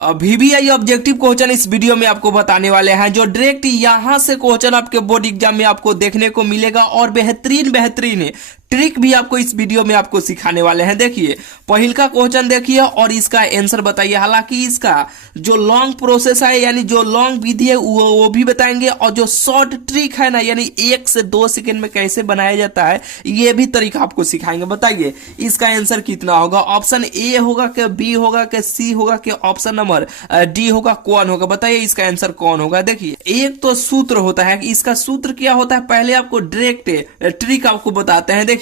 अभी भी आई objective question इस वीडियो में आपको बताने वाले हैं जो डायरेक्ट यहां से क्वेश्चन आपके बोर्ड एग्जाम में आपको देखने को मिलेगा और बेहतरीन बेहतरीन ट्रिक भी आपको इस वीडियो में आपको सिखाने वाले हैं। देखिए पहिल का क्वेश्चन देखिए और इसका आंसर बताइए। हालांकि इसका जो लॉन्ग प्रोसेस है यानी जो लॉन्ग विधि है वो भी बताएंगे और जो शॉर्ट ट्रिक है ना यानी 1 से 2 सेकंड में कैसे बनाया जाता है ये भी तरीका आपको सिखाएंगे। बताइए इसका आंसर कितना होगा। ऑप्शन ए होगा कि बी होगा कि सी होगा कि ऑप्शन नंबर डी होगा, कौन होगा? बताइए इसका आंसर कौन होगा। देखिए एक तो सूत्र होता है, इसका सूत्र क्या होता है पहले आपको डायरेक्ट ट्रिक आपको बताते हैं। देखिए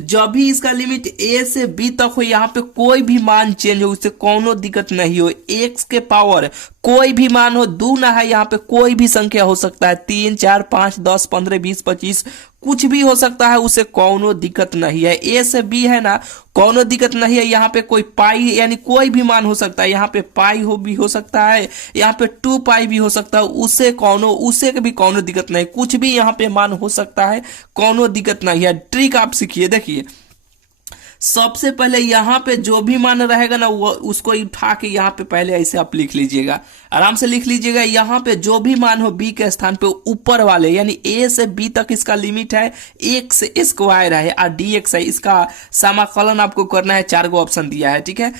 जब भी इसका लिमिट ए से बी तक हो यहाँ पे कोई भी मान चेंज हो उससे कोनो दिक्कत नहीं हो। एक्स के पावर कोई भी मान हो, दो ना है यहाँ पे कोई भी संख्या हो सकता है, 3 4 5 10 15 20 25 कुछ भी हो सकता है, उसे कोनो दिक्कत नहीं है। ए से बी है ना कोनो दिक्कत नहीं है। यहाँ पे कोई पाई यानी कोई भी मान हो सकता है, यहाँ पे पाई हो भी हो सकता है, यहाँ पे 2 पाई भी हो सकता है, उसे भी कोनो दिक्कत नहीं, कुछ भी यहाँ पे मान हो सकता है, कोनो दिक्कत नहीं है। ट्रिक आप सीखिए। देखिए सबसे पहले यहाँ पे जो भी मान रहेगा ना वो उसको उठा के यहाँ पे पहले ऐसे आप लिख लीजिएगा, आराम से लिख लीजिएगा। यहाँ पे जो भी मान हो बी के स्थान पे ऊपर वाले यानी ए से बी तक इसका लिमिट है एक्स स्क्वायर है और डी एक्स है। इसका समाकलन आपको करना है, 4 गो ऑप्शन दिया है, ठीक है।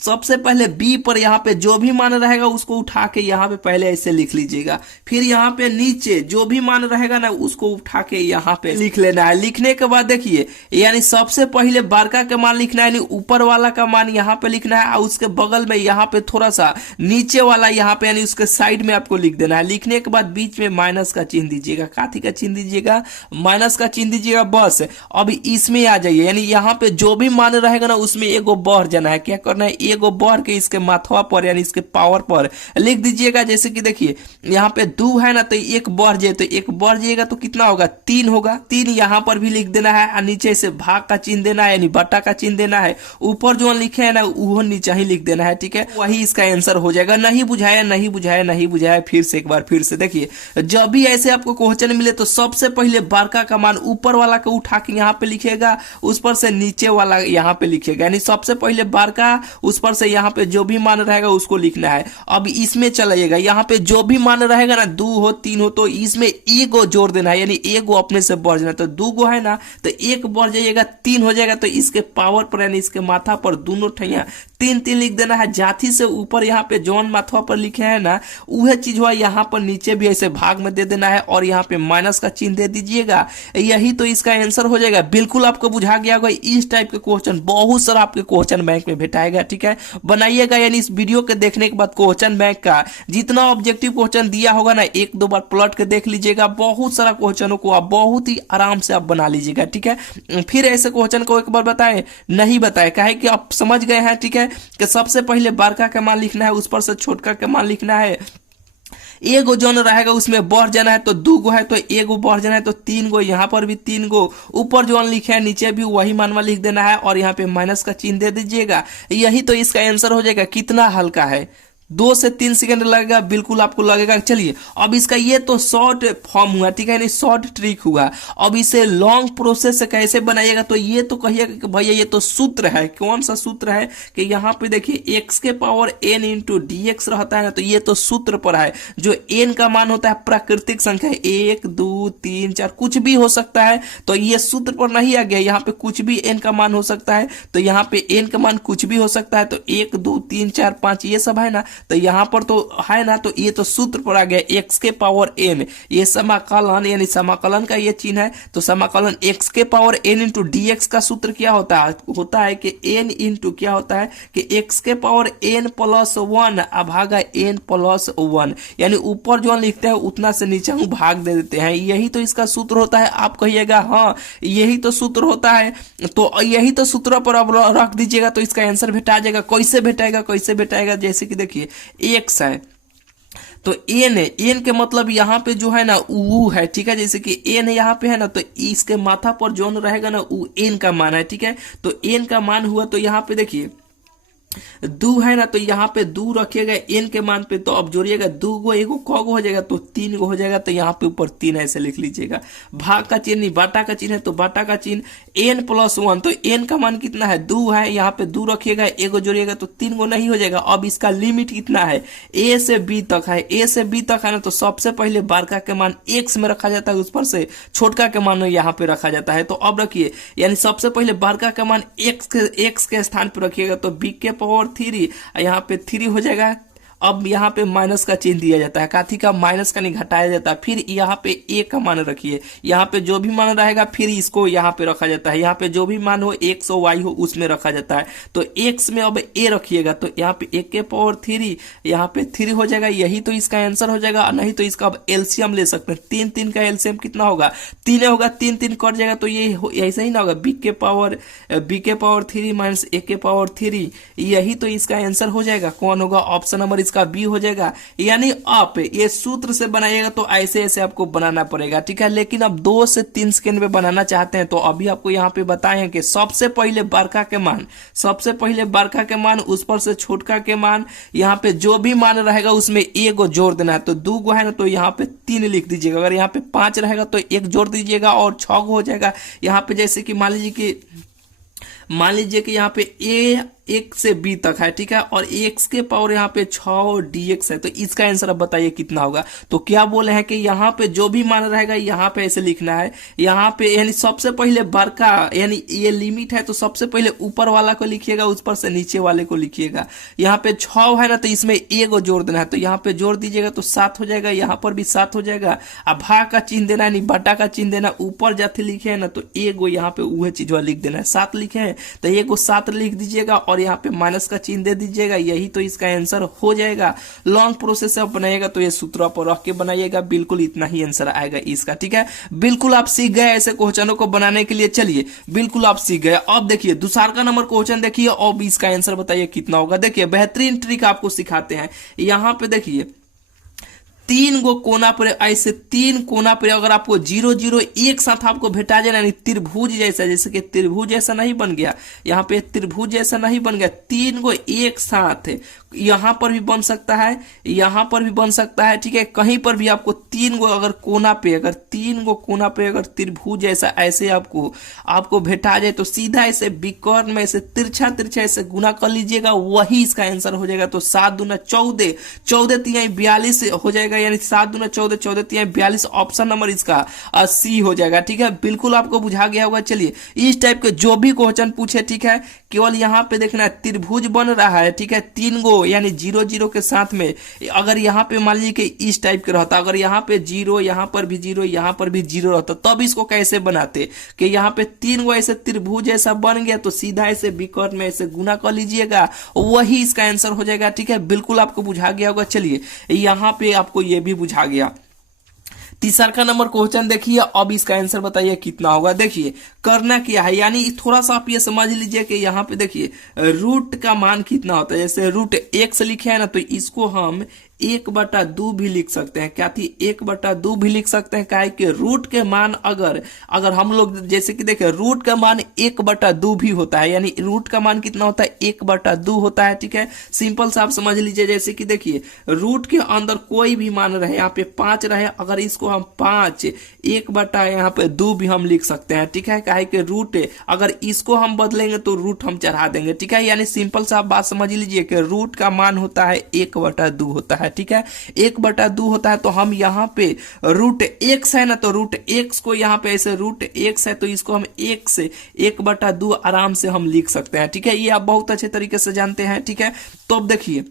सबसे पहले बी पर यहाँ पे जो भी मान रहेगा उसको उठा के यहाँ पे पहले ऐसे लिख लीजिएगा। फिर यहाँ पे नीचे जो भी मान रहेगा ना उसको उठा के यहाँ पे लिख लेना है। लिखने के बाद देखिए यानी सबसे पहले बारका का मान लिखना है, यानी ऊपर वाला का मान यहाँ पे लिखना है और उसके बगल में यहाँ पे थोड़ा सा नीचे वाला यहाँ पे यानी उसके साइड में आपको लिख देना है। लिखने के बाद बीच में माइनस का चिन्ह दीजिएगा। काथी का चिन्ह दीजिएगा? माइनस का चिन्ह दीजिएगा। बस अब इसमें आ जाइए यानी यहाँ पे जो भी मान रहेगा ना उसमें एगो बढ़ जाना है। क्या करना है? एगो बढ़ के इसके माथवा पर यानी इसके पावर पर लिख दीजिएगा। जैसे कि देखिए यहाँ पे 2 है ना तो एक बढ़ जाए तो एक बढ़ जाएगा तो कितना होगा? 3 होगा। 3 यहाँ पर भी लिख देना है और नीचे से भाग का चिन्ह देना है यानी बटा का चिन्ह देना है। ऊपर जो लिखे है ना वो नीचे ही लिख देना है, ठीक है। वही इसका आंसर हो जाएगा। नहीं बुझाया नहीं बुझाया नहीं बुझाया फिर से एक बार फिर से देखिए जब भी ऐसे आपको क्वेश्चन मिले तो सबसे पहले बारका का मान ऊपर वाला को उठा के यहाँ पे लिखेगा, उस पर से नीचे वाला यहाँ पे लिखेगा यानी सबसे पहले बारका उस पर से यहाँ पे जो भी मान रहेगा उसको लिखना है। अब इसमें चलाइएगा यहाँ पे जो भी मान रहेगा ना 2 हो 3 हो तो इसमें एगो जोड़ देना है यानी एगो अपने से बढ़ जाना। तो 2 गो है ना तो एक बढ़ जाइएगा 3 हो जाएगा तो इसके पावर पर यानी इसके माथा पर दोनों ठैया 3 3 लिख देना है। जाति से ऊपर यहाँ पे जौन माथवा पर लिखे है ना वह चीज हुआ यहाँ पर नीचे भी ऐसे भाग में दे देना है और यहाँ पे माइनस का चिन्ह दे दीजिएगा। यही तो इसका आंसर हो जाएगा। बिल्कुल आपको बुझा गया होगा। इस टाइप के क्वेश्चन बहुत सारा आपके क्वेश्चन बैंक में भेटाएगा, ठीक है। बनाइएगा यानी इस वीडियो के देखने के बाद क्वेश्चन बैंक का जितना ऑब्जेक्टिव क्वेश्चन दिया होगा ना 1-2 बार पलट के देख लीजिएगा। बहुत सारा क्वेश्चनों को आप बहुत ही आराम से आप बना लीजिएगा, ठीक है। फिर ऐसे क्वेश्चन को एक बार बताएं नहीं बताए काहे कि आप समझ गए हैं, ठीक है, कि सबसे पहले बारका का मान लिखना है, उस पर से छोटका का मान लिखना है। एगो जोन रहेगा उसमें बढ़ जाना है तो 2 गो है तो एगो बढ़ जाना है तो 3 गो, यहाँ पर भी 3 गो। ऊपर जोन लिखे है नीचे भी वही मानवा लिख देना है और यहाँ पे माइनस का चिन्ह दे दीजिएगा। यही तो इसका आंसर हो जाएगा। कितना हल्का है, 2 से 3 सेकंड लगेगा, बिल्कुल आपको लगेगा। चलिए अब इसका ये तो शॉर्ट फॉर्म हुआ, ठीक है, यानी शॉर्ट ट्रिक हुआ। अब इसे लॉन्ग प्रोसेस से कैसे बनाइएगा तो ये तो कहिएगा कि भैया ये तो सूत्र है। कौन सा सूत्र है? कि यहाँ पे देखिए एक्स के power n into D x रहता है ना तो ये तो सूत्र पर है। जो n का मान होता है प्राकृतिक संख्या 1 2 3 4 कुछ भी हो सकता है तो ये सूत्र पर नहीं आ गया। यहाँ पे कुछ भी n का मान हो सकता है तो यहाँ पे n का मान कुछ भी हो सकता है तो 1 2 3 4 5 ये सब है ना तो यहाँ पर तो है ना तो ये तो सूत्र पर आ गया x के पावर n। ये समाकलन यानी समाकलन का ये चिन्ह है तो समाकलन x के power n into D X का सूत्र क्या होता है कि n इंटू क्या होता है कि x के पावर n प्लस 1 भागा n प्लस 1 यानी ऊपर जो लिखते हैं उतना से नीचे हम भाग दे देते हैं। यही तो इसका सूत्र होता है। आप कहिएगा हाँ यही तो सूत्र होता है तो यही तो सूत्र पर अब रख दीजिएगा तो इसका आंसर भेटा जाएगा। कैसे भेटाएगा? जैसे कि देखिए एक्स है तो एन है, एन के मतलब यहाँ पे जो है ना वो है, ठीक है। जैसे कि एन यहाँ पे है ना तो इसके माथा पर जोन रहेगा ना वो एन का मान है, ठीक है। तो एन का मान हुआ तो यहाँ पे देखिए दू है ना, तो यहाँ पे दू रखिएगा एन के मान पे, तो अब जोड़िएगा दू गो एगो क गो हो जाएगा तो 3 गो हो जाएगा, तो यहाँ पे ऊपर 3 ऐसे लिख लीजिएगा। भाग का चिन्ह नहीं, बाटा का चिन्ह है, तो बाटा का चिन्ह एन प्लस 1, तो एन का मान कितना है, दू है, यहाँ पे दू रखिएगा एगो जोड़िएगा तो 3 गो नहीं हो जाएगा। अब इसका लिमिट कितना है, ए से बी तक है, ए से बी तक है ना, तो सबसे पहले बड़का के मान एक्स में रखा जाता है, उस पर से छोटका के मान यहाँ पे रखा जाता है। तो अब रखिए, यानी सबसे पहले बड़का का मान एक्स के स्थान पर रखिएगा, तो बी के पावर 3, यहाँ पे 3 हो जाएगा। अब यहाँ पे माइनस का चिन्ह दिया जाता है, काथी का, माइनस का नहीं, घटाया जाता है। फिर यहाँ पे ए का मान रखिए, यहाँ पे जो भी मान रहेगा फिर इसको यहाँ पे रखा जाता है, यहाँ पे जो भी मान हो एक्स हो वाई हो उसमें रखा जाता है। तो एक्स में अब ए रखिएगा, तो यहाँ पे ए के पावर 3, यहाँ पे 3 हो जाएगा, यही तो इसका आंसर हो जाएगा। नहीं तो इसका अब एलसीएम ले सकते हैं, 3 3 का एलसीएम कितना होगा, 3 होगा, 3 3 कट जाएगा, तो ये ऐसा ही ना होगा, बी के पावर 3 माइनस ए के पावर 3, यही तो इसका आंसर हो जाएगा। कौन होगा, ऑप्शन नंबर इसका बी हो जाएगा। यानी आप ये सूत्र से बनाइएगा तो ऐसे ऐसे आपको बनाना पड़ेगा, ठीक है। लेकिन अब 2 से 3 सेकंड में बनाना चाहते हैं तो अभी आपको यहाँ पे बताए कि सबसे पहले बड़का के मान, सबसे पहले बड़का के मान, उस पर से छोटका के मान, यहाँ पे जो भी मान रहेगा उसमें एक को जोड़ देना है। तो 2 गो है ना, तो यहाँ पे 3 लिख दीजिएगा। अगर यहाँ पे 5 रहेगा तो 1 जोड़ दीजिएगा और 6 गो हो जाएगा। यहाँ पे जैसे कि मान लीजिए कि यहाँ पे ए 1 से बी तक है, ठीक है, और एक्स के पावर यहाँ पे 6 dx है, तो इसका आंसर अब बताइए कितना होगा। तो क्या बोले हैं कि यहाँ पे जो भी मान रहेगा यहाँ पे ऐसे लिखना है, यहाँ पे यानी सबसे पहले बड़का, यानी ये लिमिट है तो सबसे पहले ऊपर वाला को लिखिएगा, उस पर से नीचे वाले को लिखिएगा। यहाँ पे 6 है ना, तो इसमें एगो जोड़ देना है, तो यहाँ पे जोड़ दीजिएगा तो 7 हो जाएगा, यहाँ पर भी 7 हो जाएगा। अब भाग का चिन्ह देना है, नहीं बटा का चिन्ह देना, ऊपर जाते लिखे है ना, तो एगो यहाँ पे वह चीज लिख देना है। 7 लिखे हैं तो एगो 7 लिख दीजिएगा और यहाँ पे माइनस का चिन्ह दे दीजिएगा, यही तो इसका आंसर हो जाएगा। लॉन्ग प्रोसेस से आप बनाइएगा तो ये सूत्र पर रख के बनाइएगा, बिल्कुल इतना ही आंसर आएगा इसका, ठीक है। बिल्कुल आप सीख गए ऐसे क्वेश्चनों को बनाने के लिए, चलिए बिल्कुल आप सीख गए। अब देखिए दूसरा का नंबर क्वेश्चन देखिए, अब इसका आंसर बताइए कितना होगा। देखिए बेहतरीन ट्रिक आपको सिखाते हैं। यहाँ पे देखिए 3 गो कोना पर, ऐसे 3 कोना पर अगर आपको 0 0 एक साथ आपको भेटा जाए, यानी त्रिभुज जैसा, जैसे कि त्रिभुज जैसा नहीं बन गया, यहाँ पे त्रिभुज जैसा नहीं बन गया, 3 गो एक साथ यहाँ पर भी बन सकता है, यहाँ पर भी बन सकता है, ठीक है। कहीं पर भी आपको 3 गो अगर कोना पे, अगर 3 गो कोना पे अगर त्रिभुज जैसा ऐसे आपको भेटा जाए, तो सीधा ऐसे विकर्ण में ऐसे तिरछा तिरछा ऐसे गुना कर लीजिएगा, वही इसका आंसर हो जाएगा। तो 7 दूना 14, 14 तिहाई 42 हो जाएगा, यानी 7 दूना 14, 14 तिहाई 42, ऑप्शन नंबर इसका सी हो जाएगा, ठीक है। बिल्कुल आपको बुझा गया होगा। चलिए इस टाइप के जो भी क्वेश्चन पूछे, ठीक है, केवल यहाँ पे देखना है त्रिभुज बन रहा है, ठीक है, 3 गो यानी 0 0 के साथ में, अगर यहाँ पे मान लीजिए कि इस टाइप के रहता, अगर यहाँ पे 0, यहाँ पर भी 0, यहाँ पर भी 0 रहता, तब इसको कैसे बनाते कि यहाँ पे 3 गो ऐसे त्रिभुज ऐसा बन गया, तो सीधा ऐसे विकर्ण में ऐसे गुना कर लीजिएगा, वही इसका आंसर हो जाएगा, ठीक है। बिल्कुल आपको बुझा गया होगा। चलिए यहाँ पे आपको ये भी बुझा गया। तीसरा का नंबर क्वेश्चन देखिए, अब इसका आंसर बताइए कितना होगा। देखिए करना क्या है, यानी थोड़ा सा आप ये समझ लीजिए कि यहाँ पे देखिए रूट का मान कितना होता है। जैसे रूट x लिखे है ना, तो इसको हम 1/2 भी लिख सकते हैं। क्या थी, 1/2 भी लिख सकते हैं। क्या है कि रूट के मान अगर हम लोग जैसे कि देखें, रूट का मान 1/2 भी होता है, यानी रूट का मान कितना होता है, 1/2 होता है, ठीक है। सिंपल सा आप समझ लीजिए, जैसे कि देखिए रूट के अंदर कोई भी मान रहे, यहाँ पे 5 रहे, अगर इसको हम 5 1/2 भी हम लिख सकते हैं, ठीक है। क्या है कि रूट अगर इसको हम बदलेंगे तो रूट हम चढ़ा देंगे, ठीक है। यानी सिंपल सा आप बात समझ लीजिए कि रूट का मान होता है 1/2 होता है, ठीक है। 1/2 होता है, तो हम यहाँ पे रूट x है ना, तो रूट x को यहाँ पे ऐसे रूट x है, तो इसको हम 1/2 आराम से हम लिख सकते हैं, ठीक है। ये आप बहुत अच्छे तरीके से जानते हैं, ठीक है। तो अब देखिए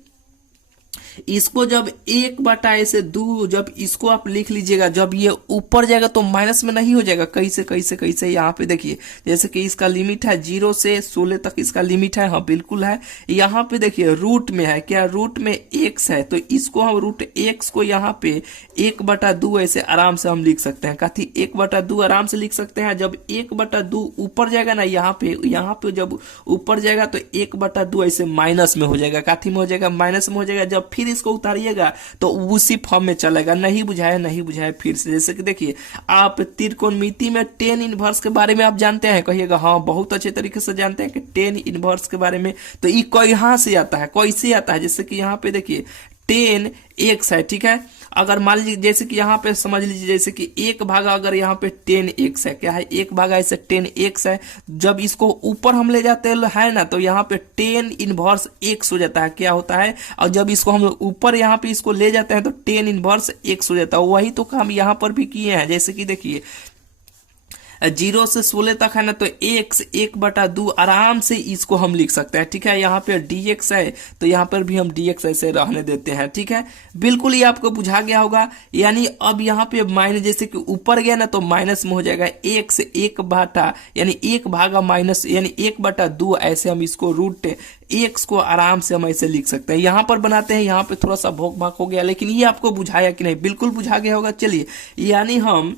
इसको जब 1/2 जब इसको आप लिख लीजिएगा, जब ये ऊपर जाएगा तो माइनस में नहीं हो जाएगा। कैसे कैसे कैसे, यहाँ पे देखिए जैसे कि इसका लिमिट है 0 से 16 तक इसका लिमिट है, हाँ बिल्कुल है। यहाँ पे देखिए रूट में है, क्या रूट में x है, तो इसको हम रूट x को यहाँ पे 1/2 ऐसे आराम से हम लिख सकते हैं। काथी 1/2 आराम से लिख सकते हैं। जब 1/2 ऊपर जाएगा ना, यहाँ पे जब ऊपर जाएगा तो 1/2 ऐसे माइनस में हो जाएगा, काथी में हो जाएगा, माइनस में हो जाएगा। जब फिर फिर इसको उतारिएगा तो उसी फॉर्म में चलेगा। नहीं बुझाया, नहीं बुझाया, फिर से। जैसे कि देखिए, आप त्रिकोणमिति में टेन इनवर्स के बारे में आप जानते हैं, कहिएगा हाँ बहुत अच्छे तरीके से जानते हैं कि टेन इनवर्स के बारे में। तो ये कहाँ से आता है, कैसे आता है? जैसे कि यहाँ पे देखिए टेन एक्स है, ठीक है। अगर मान लीजिए जैसे कि यहाँ पे समझ लीजिए, जैसे कि एक भागा अगर यहाँ पे टेन एक्स है, क्या है, एक भागा ऐसे टेन एक्स है। जब इसको ऊपर हम ले जाते हैं ना, तो यहाँ पे टेन इनवर्स एक्स हो जाता है, क्या होता है। और जब इसको हम ऊपर यहाँ पे इसको ले जाते हैं तो टेन इनवर्स एक्स हो जाता है। वही तो काम यहाँ पर भी किए हैं। जैसे कि देखिए 0 से 16 तक है ना, तो x 1/2 आराम से इसको हम लिख सकते हैं, ठीक है। यहाँ पे dx है तो यहाँ पर भी हम dx ऐसे रहने देते हैं, ठीक है। बिल्कुल ये आपको बुझा गया होगा। यानी अब यहाँ पे माइनस, जैसे कि ऊपर गया ना तो माइनस में हो जाएगा x 1/, यानी 1 भागा माइनस यानी 1/2, ऐसे हम इसको रूट x को आराम से हम ऐसे लिख सकते हैं। यहाँ पर बनाते हैं, यहाँ पे थोड़ा सा भोक भाक हो गया, लेकिन ये आपको बुझाया कि नहीं? बिल्कुल बुझा गया होगा। चलिए, यानी हम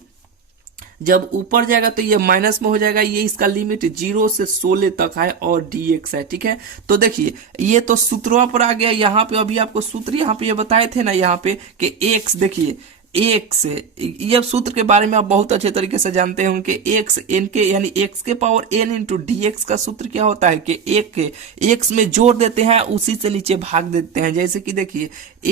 जब ऊपर जाएगा तो ये माइनस में हो जाएगा। ये इसका लिमिट 0 से 16 तक है और dx है, ठीक है। तो देखिए ये तो सूत्रों पर आ गया। यहाँ पे अभी आपको सूत्र यहाँ पे ये बताए थे ना, यहाँ पे कि x, देखिए x, ये सूत्र के बारे में आप बहुत अच्छे तरीके से जानते हैं कि x n के यानी x के पावर n इंटू dx का सूत्र क्या होता है कि एक के x में जोड़ देते हैं, उसी से नीचे भाग देते हैं। जैसे कि देखिए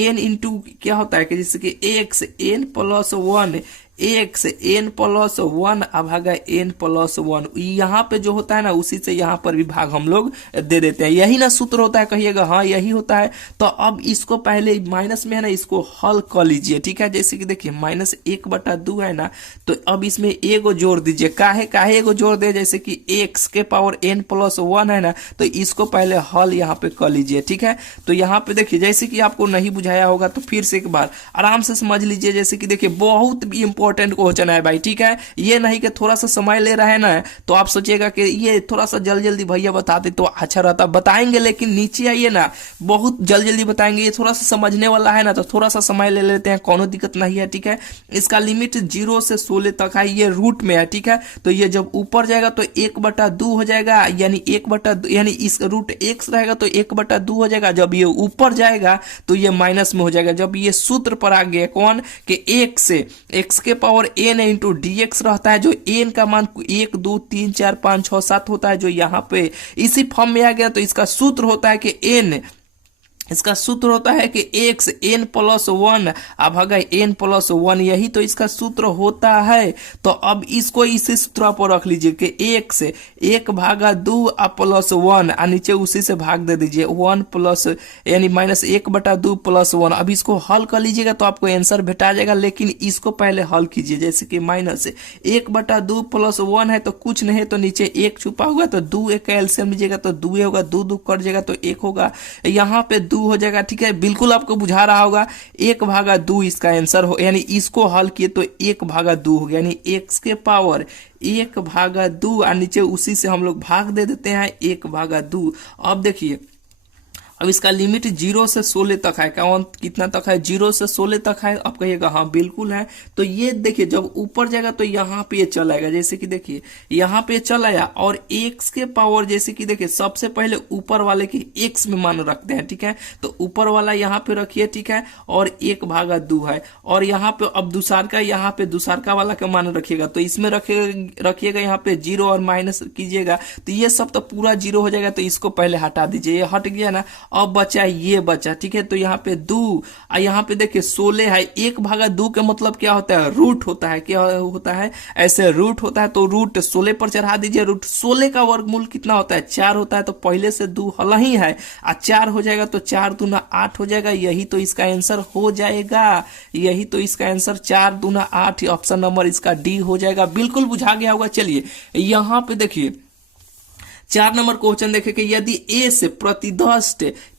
n इंटू क्या होता है कि जैसे कि x n plus 1, x n plus 1 भागा n प्लस 1, यहाँ पे जो होता है ना उसी से यहाँ पर भी भाग हम लोग दे देते हैं। यही ना सूत्र होता है, कहिएगा हाँ यही होता है। तो अब इसको पहले माइनस में है ना, इसको हल कर लीजिए, ठीक है। जैसे कि देखिए माइनस 1/2 है ना, तो अब इसमें एगो जोड़ दीजिए। काहे एगो जोड़ दे, जैसे कि x के पावर n प्लस 1 है ना, तो इसको पहले हल यहाँ पे कर लीजिए, ठीक है। तो यहाँ पे देखिए जैसे कि आपको नहीं बुझाया होगा तो फिर से एक बार आराम से समझ लीजिए। जैसे कि देखिए बहुत इंपॉर्टेंट क्वेश्चन है भाई, ठीक है। ये नहीं कि थोड़ा सा समय ले रहा है ना, तो आप सोचिएगा कि ये थोड़ा सा जल्दी भैया बताते तो अच्छा रहता। बताएंगे लेकिन नीचे आइए ना, बहुत जल्दी बताएंगे। ये थोड़ा सा समझने वाला है ना, तो थोड़ा सा समय ले लेते हैं, कोनो दिक्कत नहीं है, ठीक है। इसका लिमिट 0 से 16 तक है, ये रूट में है, ठीक है। तो ये जब ऊपर जाएगा तो 1/2 हो जाएगा, यानी 1/2 यानी इस रूट x रहेगा तो 1/2 हो जाएगा। जब ये ऊपर जाएगा तो ये माइनस में हो जाएगा। जब ये सूत्र पर आ गया कौन कि x के पावर n इंटू dx रहता है, जो n का मान 1 2 3 4 5 6 7 होता है, जो यहाँ पे इसी फॉर्म में आ गया। तो इसका सूत्र होता है कि n, इसका सूत्र होता है कि x n प्लस 1 भागा n प्लस 1, यही तो इसका सूत्र होता है। तो अब इसको इसी सूत्र पर रख लीजिए कि x 1/2 प्लस 1, नीचे उसी से भाग दे दीजिए 1 प्लस यानी माइनस 1/2 प्लस 1। अब इसको हल कर लीजिएगा तो आपको आंसर भेटा जाएगा, लेकिन इसको पहले हल कीजिए। जैसे कि माइनस 1/2 प्लस 1 है तो कुछ नहीं, तो नीचे 1 छुपा हुआ, तो 2 1 का एलसीएम लीजिएगा तो 2 होगा, 2 2 कट जाएगा तो 1 होगा, यहाँ पे 2 हो जाएगा, ठीक है। बिल्कुल आपको बुझा रहा होगा। 1/2 इसका आंसर हो, यानी इसको हल किए तो 1/2 हो गया, यानी x के पावर 1/2 और नीचे उसी से हम लोग भाग दे देते हैं 1/2। अब देखिए अब इसका लिमिट 0 से 16 तक है। कौन कितना तक है? 0 से 16 तक है। आप कहिएगा हाँ बिल्कुल है। तो ये देखिए जब ऊपर जाएगा तो यहाँ पे चला आएगा। जैसे कि देखिए यहाँ पे चला आया और x के पावर, जैसे कि देखिए सबसे पहले ऊपर वाले के x में मान रखते हैं, ठीक है। तो ऊपर वाला यहाँ पे रखिए, ठीक है, और 1/2 है। और यहाँ पे अब दूसरका, यहाँ पे दूसरका वाला का मान रखिएगा, तो इसमें रखिएगा यहाँ पे 0 और माइनस कीजिएगा, तो ये सब तो पूरा 0 हो जाएगा। तो इसको पहले हटा दीजिए, ये हट गया ना। अब बचा ये बचा, ठीक है। तो यहाँ पे 2 और यहाँ पे देखिए 16 है। 1/2 का मतलब क्या होता है? रूट होता है। क्या होता है? ऐसे रूट होता है। तो रूट 16 पर चढ़ा दीजिए। रूट 16 का वर्गमूल कितना होता है? 4 होता है। तो पहले से 2 हल ही है और 4 हो जाएगा, तो 4 दूना 8 हो जाएगा। यही तो इसका आंसर हो जाएगा। यही तो इसका आंसर 4 दूना 8, ऑप्शन नंबर इसका डी हो जाएगा। बिल्कुल बुझा गया होगा। चलिए यहाँ पे देखिए 4 नंबर क्वेश्चन देखे कि यदि ए से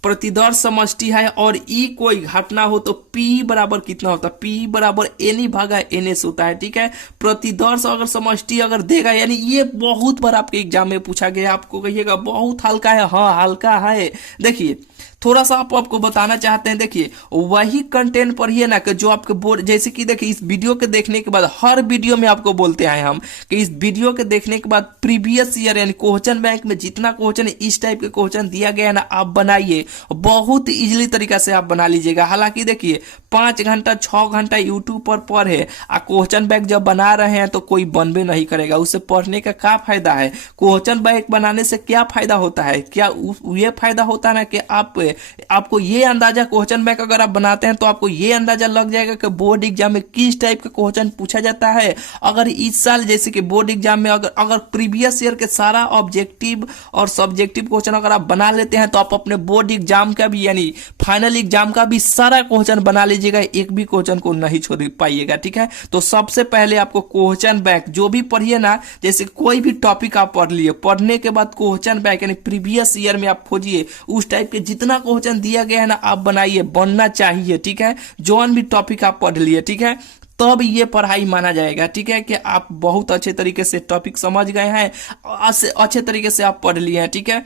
प्रतिदर्श समष्टि है और ई कोई घटना हो तो P बराबर कितना होता है? P बराबर N/NS होता है, ठीक है। प्रतिदर्श अगर समष्टि अगर देगा, यानी ये बहुत बार आपके एग्जाम में पूछा गया, आपको कहिएगा बहुत हल्का है। हाँ हल्का है। देखिए थोड़ा सा आपको बताना चाहते हैं। देखिए वही कंटेंट पढ़िए ना कि जो आपके बोर्ड, जैसे कि देखिए इस वीडियो के देखने के बाद हर वीडियो में आपको बोलते हैं हम कि इस वीडियो के देखने के बाद प्रीवियस ईयर यानी क्वेश्चन बैंक में जितना क्वेश्चन इस टाइप के क्वेश्चन दिया गया है ना, आप बनाइए, बहुत इजीली तरीका से आप बना लीजिएगा। हालांकि देखिए 5 घंटा 6 घंटा यूट्यूब पर पढ़े आ क्वेश्चन बैंक जब बना रहे हैं तो कोई बनबे नहीं करेगा। उससे पढ़ने का क्या फायदा है? क्वेश्चन बैंक बनाने से क्या फायदा होता है? क्या ये फायदा होता है ना कि आपको ये अंदाजा, क्वेश्चन बैंक अगर आप बनाते हैं तो आपको ये अंदाजा लग जाएगा कि बोर्ड एग्जाम में किस टाइप का क्वेश्चन पूछा जाता है। अगर इस साल जैसे कि बोर्ड एग्जाम में अगर प्रीवियस ईयर के सारा ऑब्जेक्टिव और सब्जेक्टिव क्वेश्चन अगर आप बना लेते हैं तो आप अपने बोर्ड एग्जाम का भी यानी फाइनल एग्जाम का भी सारा क्वेश्चन बना लीजिएगा, एक भी क्वेश्चन को नहीं छोड़ पाइएगा। ठीक है, तो सबसे पहले आपको क्वेश्चन बैंक जो भी पढ़िए ना, जैसे कोई भी टॉपिक आप पढ़ लिए, पढ़ने के बाद क्वेश्चन बैंक यानी प्रीवियस ईयर में आप खोजिए, उस टाइप के जितना क्वेश्चन दिया गया है ना आप बनाइए, बनना चाहिए। ठीक है, जौन भी टॉपिक आप पढ़ लिए, ठीक है, तब ये पढ़ाई माना जाएगा। ठीक है, कि आप बहुत अच्छे तरीके से टॉपिक समझ गए हैं, अच्छे तरीके से आप पढ़ लिए हैं। ठीक है,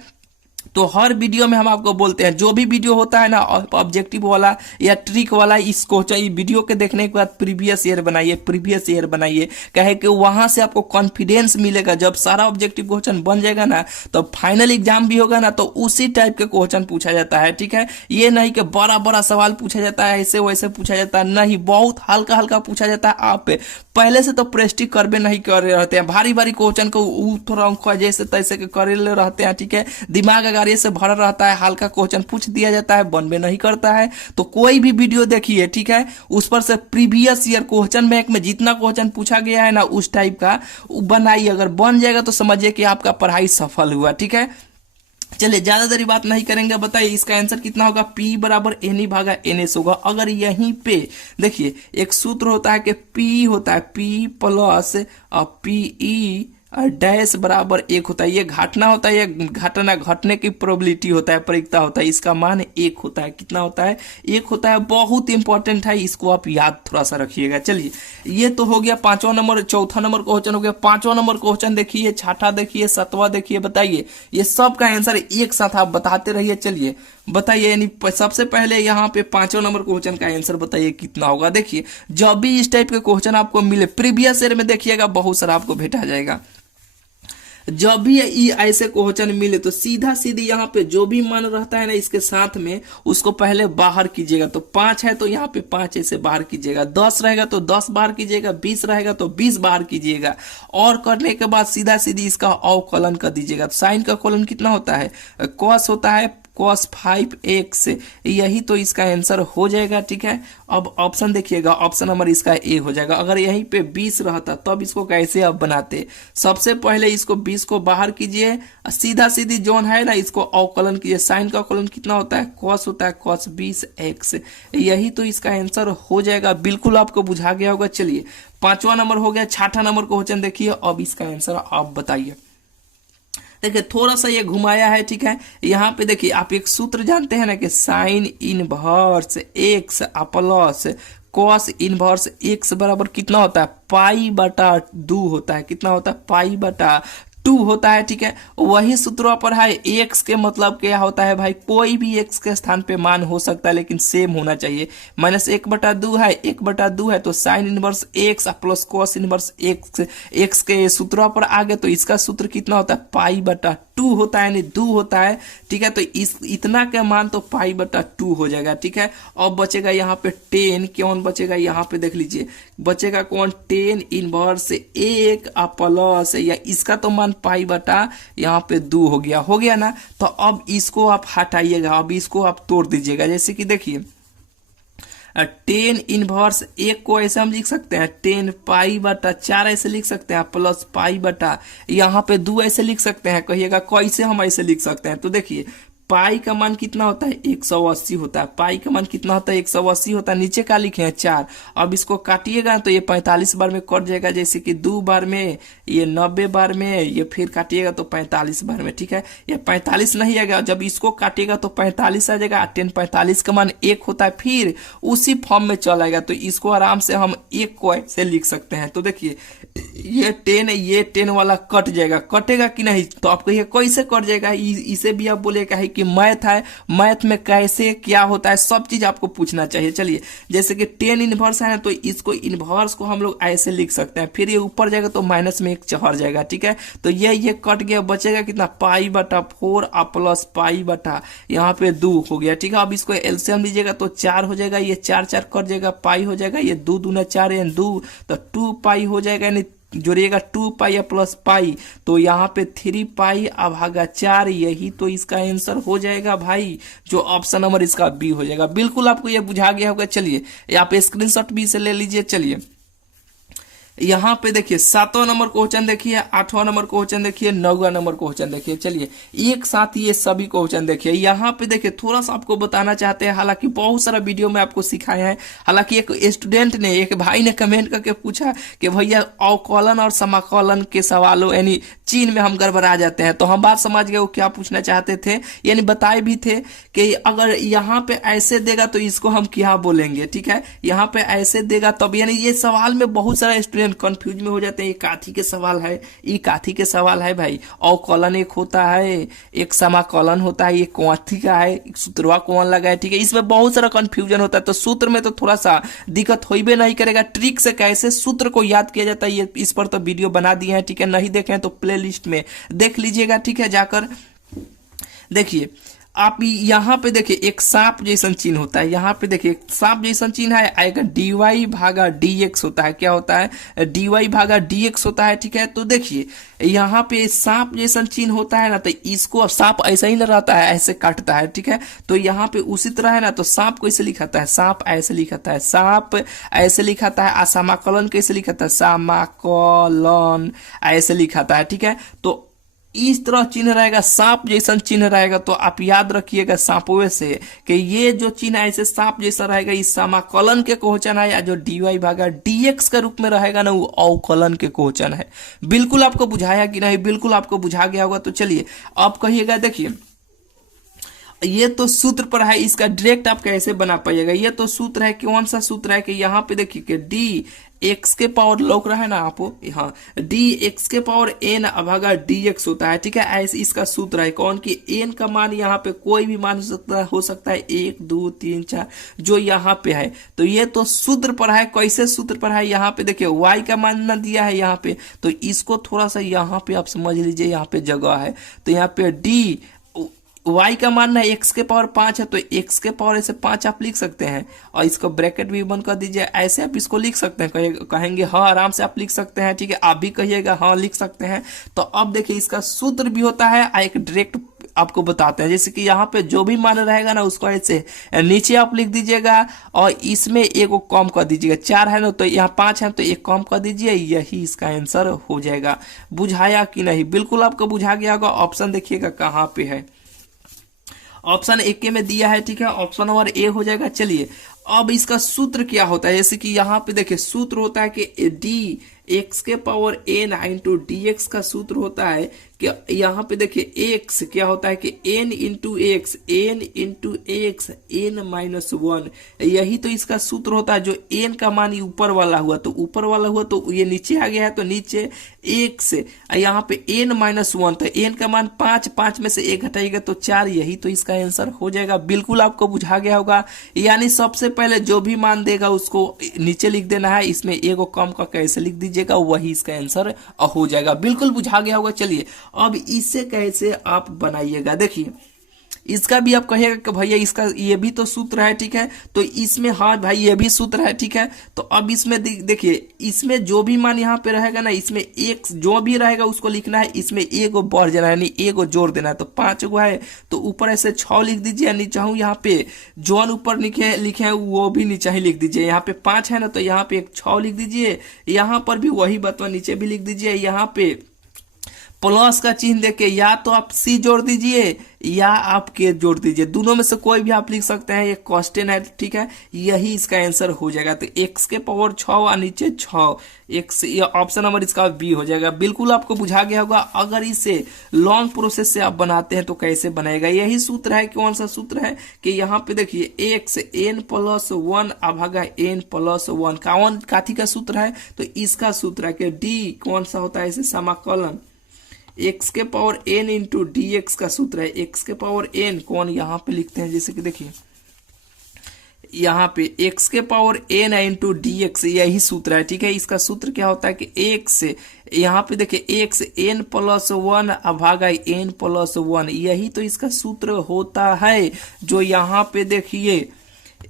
तो हर वीडियो में हम आपको बोलते हैं, जो भी वीडियो होता है ना ऑब्जेक्टिव वाला या ट्रिक वाला, इसको चाहिए वीडियो के देखने के बाद प्रीवियस ईयर बनाइए, प्रीवियस ईयर बनाइए, कहे कि वहां से आपको कॉन्फिडेंस मिलेगा। जब सारा ऑब्जेक्टिव क्वेश्चन बन जाएगा ना तो फाइनल एग्जाम भी होगा ना तो उसी टाइप के क्वेश्चन पूछा जाता है। ठीक है, ये नहीं कि बड़ा बड़ा सवाल पूछा जाता है, ऐसे वैसे पूछा जाता है, नहीं, बहुत हल्का हल्का पूछा जाता है। आप पहले से तो प्रेस्टिक करबे नहीं कर रहे रहते हैं, भारी भारी क्वेश्चन को थोड़ा जैसे तैसे के करे रहते हैं। ठीक है, दिमाग अगर ये से भरा रहता है, हल्का क्वेश्चन पूछ दिया जाता है, बनबे नहीं करता है। तो कोई भी वीडियो देखिए, ठीक है, उस पर से प्रीवियस ईयर क्वेश्चन बैंक में जितना क्वेश्चन पूछा गया है ना उस टाइप का बनाइए। अगर बन जाएगा तो समझिए कि आपका पढ़ाई सफल हुआ। ठीक है, चलिए ज्यादा देरी बात नहीं करेंगे, बताइए इसका आंसर कितना होगा? P बराबर NE भागा NS होगा। अगर यहीं पे देखिए एक सूत्र होता है कि P होता है P प्लस PE डैश बराबर 1 होता है। ये घटना होता है, ये घटना घटने की प्रोबेबिलिटी होता है, प्रायिकता होता है, इसका मान 1 होता है। कितना होता है? 1 होता है। बहुत इंपॉर्टेंट है, इसको आप याद थोड़ा सा रखिएगा। चलिए ये तो हो गया 5वां नंबर, 4था नंबर क्वेश्चन हो गया। 5वां नंबर क्वेश्चन देखिए, 6ठा देखिए, 7वां देखिए, बताइए ये सब का आंसर एक साथ आप बताते रहिए। चलिए बताइए, यानी सबसे पहले यहाँ पे 5वां नंबर क्वेश्चन का आंसर बताइए कितना होगा। देखिए जब भी इस टाइप के क्वेश्चन आपको मिले प्रीवियस ईयर में, देखिएगा बहुत सारा आपको भेटा जाएगा। जब भी ऐसे क्वेश्चन मिले तो सीधा सीधी यहाँ पे जो भी मान रहता है ना इसके साथ में उसको पहले बाहर कीजिएगा। तो 5 है तो यहाँ पे 5 ऐसे बाहर कीजिएगा, 10 रहेगा तो 10 बाहर कीजिएगा, 20 रहेगा तो 20 बाहर कीजिएगा, और करने के बाद सीधा सीधी इसका अवकलन कर दीजिएगा। तो साइन का कॉलन कितना होता है? कॉस होता है cos 5x, यही तो इसका आंसर हो जाएगा। ठीक है, अब ऑप्शन देखिएगा, ऑप्शन नंबर इसका ए हो जाएगा। अगर यहीं पे 20 रहता तब इसको कैसे आप बनाते? सबसे पहले इसको 20 को बाहर कीजिए, सीधा सीधी जोन है ना इसको अवकलन कीजिए। साइन का अवकलन कितना होता है? cos होता है cos 20x, यही तो इसका आंसर हो जाएगा। बिल्कुल आपको बुझा गया होगा। चलिए 5वां नंबर हो गया। 6ठा नंबर क्वेश्चन देखिए, अब इसका आंसर आप बताइए। देखिए थोड़ा सा ये घुमाया है। ठीक है, यहाँ पे देखिए आप एक सूत्र जानते हैं ना कि sine inverse x plus cos inverse x बराबर कितना होता है? पाई बटा 2 होता है। कितना होता है? पाई बटा 2 होता है। ठीक है, वही सूत्रों पर है। एक्स के मतलब क्या होता है भाई? कोई भी एक्स के स्थान पे मान हो सकता है लेकिन सेम होना चाहिए। -1/2 है, 1/2 है तो sine inverse x plus cos inverse x के सूत्रों पर आ गए तो इसका सूत्र कितना होता है? पाई बटा 2 होता है, यानी 2 होता है। ठीक है, तो इस इतना का मान तो पाई बटा 2 हो जाएगा। ठीक है, अब बचेगा यहाँ पे 10, कौन बचेगा? यहाँ पे देख लीजिए बचेगा कौन? 10 इनवर्स 1 प्लस या इसका तो मान पाई बटा यहाँ पे 2 हो गया ना। तो अब इसको आप हटाइएगा, अब इसको आप तोड़ दीजिएगा। जैसे कि देखिए 10 इनवर्स 1 को ऐसे हम लिख सकते हैं 10 पाई बटा 4 ऐसे लिख सकते हैं, प्लस पाई बटा यहाँ पे 2 ऐसे लिख सकते हैं। कहिएगा कैसे हम ऐसे लिख सकते हैं? तो देखिए पाई का मान कितना होता है? 180 होता है। पाई का मान कितना होता है? 180 होता है। नीचे का लिखे हैं 4। अब इसको काटिएगा तो ये 45 बार में कट जाएगा। जैसे कि 2 बार में, ये 90 बार में, ये फिर काटिएगा तो 45 बार में। ठीक है, ये 45 नहीं आएगा, जब इसको काटिएगा तो 45 आ जाएगा। 10 45 का मान 1 होता है, फिर उसी फॉर्म में चल आएगा। तो इसको आराम से हम 1 को ऐसे लिख सकते हैं। तो देखिए ये 10 वाला कट जाएगा, कटेगा कि नहीं? तो आप कहिए कैसे कट जाएगा? इसे भी आप बोलेगा है कि कि मैथ है, मैथ में कैसे क्या होता है सब चीज आपको पूछना चाहिए। चलिए जैसे कि 10 इनवर्स है ना, तो इसको इनवर्स को हम लोग ऐसे लिख सकते हैं, फिर ये ऊपर जाएगा तो माइनस में एक चढ़ जाएगा, ठीक है। तो ये कट गया, बचेगा कितना, पाई बटा 4 प्लस पाई बटा यहाँ पे 2 हो गया, ठीक है। अब इसको एलसीएम लीजिएगा तो 4 हो जाएगा, ये 4 4 कट जाएगा, पाई हो जाएगा, ये 2 दूना 4 यानी 2, तो 2 पाई हो जाएगा, यानी जोड़िएगा 2 पाई प्लस पाई, तो यहाँ पे 3 पाई भागा 4, यही तो इसका आंसर हो जाएगा भाई, जो ऑप्शन नंबर इसका बी हो जाएगा। बिल्कुल आपको ये बुझा गया होगा। चलिए यहाँ पे स्क्रीनशॉट भी से ले लीजिए। चलिए यहाँ पे देखिए 7वां नंबर क्वेश्चन देखिए, 8वां नंबर क्वेश्चन देखिए, 9वां नंबर क्वेश्चन देखिए। चलिए एक साथ ये सभी क्वेश्चन देखिए। यहाँ पे देखिए थोड़ा सा आपको बताना चाहते हैं, हालांकि बहुत सारा वीडियो में आपको सिखाया है। हालांकि एक स्टूडेंट ने, एक भाई ने कमेंट करके पूछा कि भैया अवकलन और समाकलन के सवालों यानी चीन में हम गड़बड़ा जाते हैं, तो हम बात समझ गए वो क्या पूछना चाहते थे, यानी बताए भी थे कि अगर यहाँ पे ऐसे देगा तो इसको हम क्या बोलेंगे, ठीक है। यहाँ पे ऐसे देगा तब, यानी ये सवाल में बहुत सारा स्टूडेंट कंफ्यूज में हो जाते हैं, ये काथी के सवाल है, ये काथी के सवाल है भाई। अवकलन एक होता है, एक समाकलन होता है, ये काथी का है, सूत्रवा कौन लगा है, ठीक है। इसमें बहुत सारा कंफ्यूजन होता है, तो सूत्र में तो थोड़ा सा दिक्कत होइबे नहीं करेगा। ट्रिक से कैसे सूत्र को याद किया जाता है, ये इस पर तो वीडियो बना दिए हैं, ठीक है। नहीं देखे हैं तो प्ले लिस्ट में देख लीजिएगा, ठीक है, जाकर देखिए। आप यहाँ पे देखिए एक सांप जैसा चिन्ह होता है, यहाँ पे देखिए सांप जैसा चिन्ह है, आएगा dy भागा dx होता है, क्या होता है, dy भागा dx होता है, ठीक है। तो देखिए यहाँ पे सांप जैसा चिन्ह होता है ना, तो इसको सांप ऐसा ही ना रहता है, ऐसे काटता है, ठीक है। तो यहाँ पे उसी तरह है ना, तो सांप को ऐसे लिखाता है, सांप ऐसे लिखाता है, सांप ऐसे लिखाता है, समाकलन कैसे लिखाता है, समाकलन ऐसे लिखाता है, ठीक है। तो इस तरह चिन्ह रहेगा, सांप जैसा चिन्ह रहेगा, तो आप याद रखिएगा सांपों से कि ये जो चिन्ह ऐसे सांप जैसा रहेगा, इस समाकलन के क्वेश्चन है, या जो dy भागा dx के रूप में रहेगा ना, वो अवकलन के क्वेश्चन है। बिल्कुल आपको बुझाया कि नहीं, बिल्कुल आपको बुझा गया होगा। तो चलिए आप कहिएगा, देखिए ये तो सूत्र पर है, इसका डायरेक्ट आप कैसे बना पाइएगा। ये तो सूत्र है, कौन सा सूत्र है कि यहाँ पे देखिए कि डी एक्स के पावर लौक रहा है ना आपको, हाँ, डी एक्स के पावर एन भागा डी एक्स होता है, ठीक है। ऐसे इसका सूत्र है कौन कि एन का मान यहाँ पे कोई भी मान हो सकता है 1 2 3 4 जो यहाँ पे है। तो ये तो सूत्र पर है, कैसे सूत्र पर है, यहाँ पे देखिए वाई का मान ना दिया है यहाँ पे, तो इसको थोड़ा सा यहाँ पे आप समझ लीजिए, यहाँ पे जगह है, तो यहाँ पे डी y का मान है x के पावर 5 है, तो x के पावर ऐसे 5 आप लिख सकते हैं, और इसको ब्रैकेट भी बंद कर दीजिए, ऐसे आप इसको लिख सकते हैं। कहेंगे हाँ आराम से आप लिख सकते हैं, ठीक है, आप भी कहिएगा हाँ लिख सकते हैं। तो अब देखिए इसका सूत्र भी होता है, एक डायरेक्ट आपको बताते हैं, जैसे कि यहाँ पे जो भी मान रहेगा ना उसको ऐसे नीचे आप लिख दीजिएगा, और इसमें एक को कम कर दीजिएगा, 4 है ना तो यहाँ 5 है तो एक कम कर दीजिए, यही इसका आंसर हो जाएगा। बुझाया कि नहीं, बिल्कुल आपको बुझा गया होगा। ऑप्शन देखिएगा कहाँ पे है, ऑप्शन ए के में दिया है, ठीक है, ऑप्शन नंबर ए हो जाएगा। चलिए अब इसका सूत्र क्या होता है, जैसे कि यहाँ पे देखिए सूत्र होता है कि डी एक्स के power N into D X का सूत्र होता है कि यहाँ पे देखिए एक्स क्या होता है कि N into X N minus 1, यही तो इसका सूत्र होता है। जो एन का मान ऊपर वाला हुआ तो ऊपर वाला हुआ, तो ये नीचे आ गया है तो नीचे एक्स, यहाँ पे एन माइनस 1, तो एन का मान 5 में से 1 घटाइएगा तो 4, यही तो इसका आंसर हो जाएगा। बिल्कुल आपको बुझा गया होगा। यानी सबसे पहले जो भी मान देगा उसको नीचे लिख देना है, इसमें एगो कम का कैसे लिख दीजिएगा, वही इसका आंसर हो जाएगा। बिल्कुल बुझा गया होगा। चलिए अब इसे कैसे आप बनाइएगा, देखिए इसका भी आप कहिएगा कि भैया इसका ये भी तो सूत्र है, ठीक है, तो इसमें हाँ भाई ये भी सूत्र है, ठीक है। तो अब इसमें देखिए इसमें जो भी मान यहाँ पे रहेगा ना, इसमें एक जो भी रहेगा उसको लिखना है, इसमें एगो बढ़ जाना है, यानी एगो जोड़ देना है, तो 5 गो है तो ऊपर ऐसे 6 लिख दीजिए, नीचे हूँ यहाँ पे जोन ऊपर लिखे हैं वो भी नीचे ही लिख दीजिए। यहाँ पे 5 है ना तो यहाँ पे एक 6 लिख दीजिए, यहाँ पर भी वही बतवा नीचे भी लिख दीजिए। यहाँ पे प्लस का चिन्ह देके या तो आप सी जोड़ दीजिए या आप के जोड़ दीजिए, दोनों में से कोई भी आप लिख सकते हैं, ये क्वेश्चन है, ठीक है, यही इसका आंसर हो जाएगा। तो x के पावर 6 और नीचे 6 x, ये ऑप्शन नंबर इसका बी हो जाएगा। बिल्कुल आपको बुझा गया होगा। अगर इसे लॉन्ग प्रोसेस से आप बनाते हैं तो कैसे बनेगा, यही सूत्र है। कौन सा सूत्र है कि यहाँ पे देखिए x n प्लस 1 भागा n प्लस 1 काथी का सूत्र है, तो इसका सूत्र है कि डी कौन सा होता है, इसे समाकलन एक्स के power N into D X का सूत्र है। एक्स के पावर एन कौन यहाँ पे लिखते हैं, जैसे कि देखिए यहाँ पे एक्स के पावर एन है इंटू डी एक्स, यही सूत्र है। ठीक है, इसका सूत्र क्या होता है कि एक से यहाँ पे देखिए एक्स एन प्लस वन भागा एन प्लस वन, यही तो इसका सूत्र होता है। जो यहाँ पे देखिए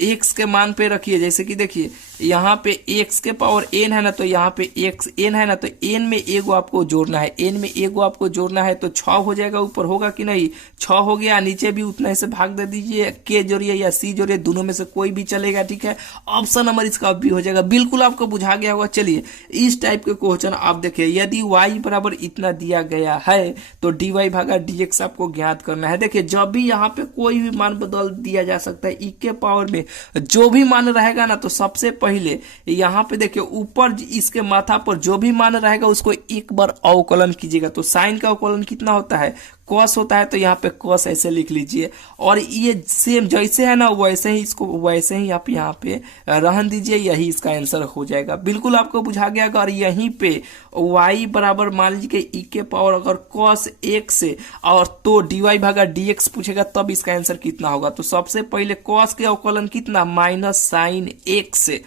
एक्स के मान पे रखिए, जैसे कि देखिए यहाँ पे एक्स के पावर एन है ना, तो यहाँ पे एक्स एन है ना, तो एन में एगो आपको जोड़ना है, एन में एगो आपको जोड़ना है तो 6 हो जाएगा। ऊपर होगा कि नहीं, 6 हो गया। नीचे भी उतना ही से भाग दे दीजिए, के जोड़िए या सी जोड़िए, दोनों में से कोई भी चलेगा। ठीक है, ऑप्शन नंबर इसका भी हो जाएगा। बिल्कुल आपको बुझा गया होगा। चलिए इस टाइप के क्वेश्चन आप देखिए, यदि y बराबर इतना दिया गया है तो dy भागा dx आपको ज्ञात करना है। देखिए जब भी यहाँ पे कोई भी मान बदल दिया जा सकता है, e के पावर में जो भी मान रहेगा ना, तो सबसे पहले यहाँ पे देखिए ऊपर इसके माथा पर जो भी मान रहेगा उसको एक बार अवकलन कीजिएगा। तो साइन का अवकलन कितना होता है, कॉस होता है, तो यहाँ पे कॉस ऐसे लिख लीजिए। और ये सेम जैसे है ना वैसे ही इसको वैसे ही आप यहाँ पे रहन दीजिए, यही इसका आंसर हो जाएगा। बिल्कुल आपको बुझा गया। और यहीं पे y बराबर मान लीजिए e के पावर अगर cos एक से और तो dy भागा dx पूछेगा तब इसका आंसर कितना होगा। तो सबसे पहले cos के अवकलन कितना, माइनस साइन एक से,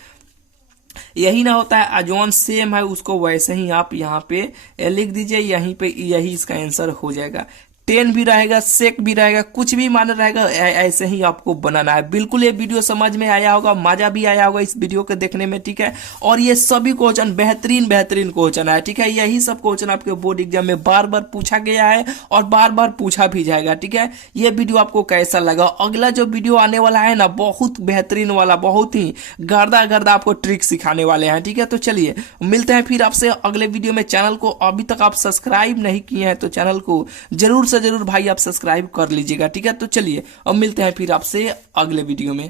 यही ना होता है। अजोन सेम है उसको वैसे ही आप यहाँ पे लिख दीजिए, यहीं पे यही इसका आंसर हो जाएगा। 10 भी रहेगा, सेक भी रहेगा, कुछ भी मान रहेगा, ऐसे ही आपको बनाना है। बिल्कुल ये वीडियो समझ में आया होगा, मजा भी आया होगा इस वीडियो को देखने में। ठीक है, और ये सभी क्वेश्चन बेहतरीन क्वेश्चन है। ठीक है, यही सब क्वेश्चन आपके बोर्ड एग्जाम में बार बार पूछा गया है और बार बार पूछा भी जाएगा। ठीक है, ये वीडियो आपको कैसा लगा? अगला जो वीडियो आने वाला है ना, बहुत बेहतरीन वाला, बहुत ही गर्दा आपको ट्रिक सिखाने वाले हैं। ठीक है, तो चलिए मिलते हैं फिर आपसे अगले वीडियो में। चैनल को अभी तक आप सब्सक्राइब नहीं किए हैं तो चैनल को जरूर भाई आप सब्सक्राइब कर लीजिएगा। ठीक है, तो चलिए अब मिलते हैं फिर आपसे अगले वीडियो में।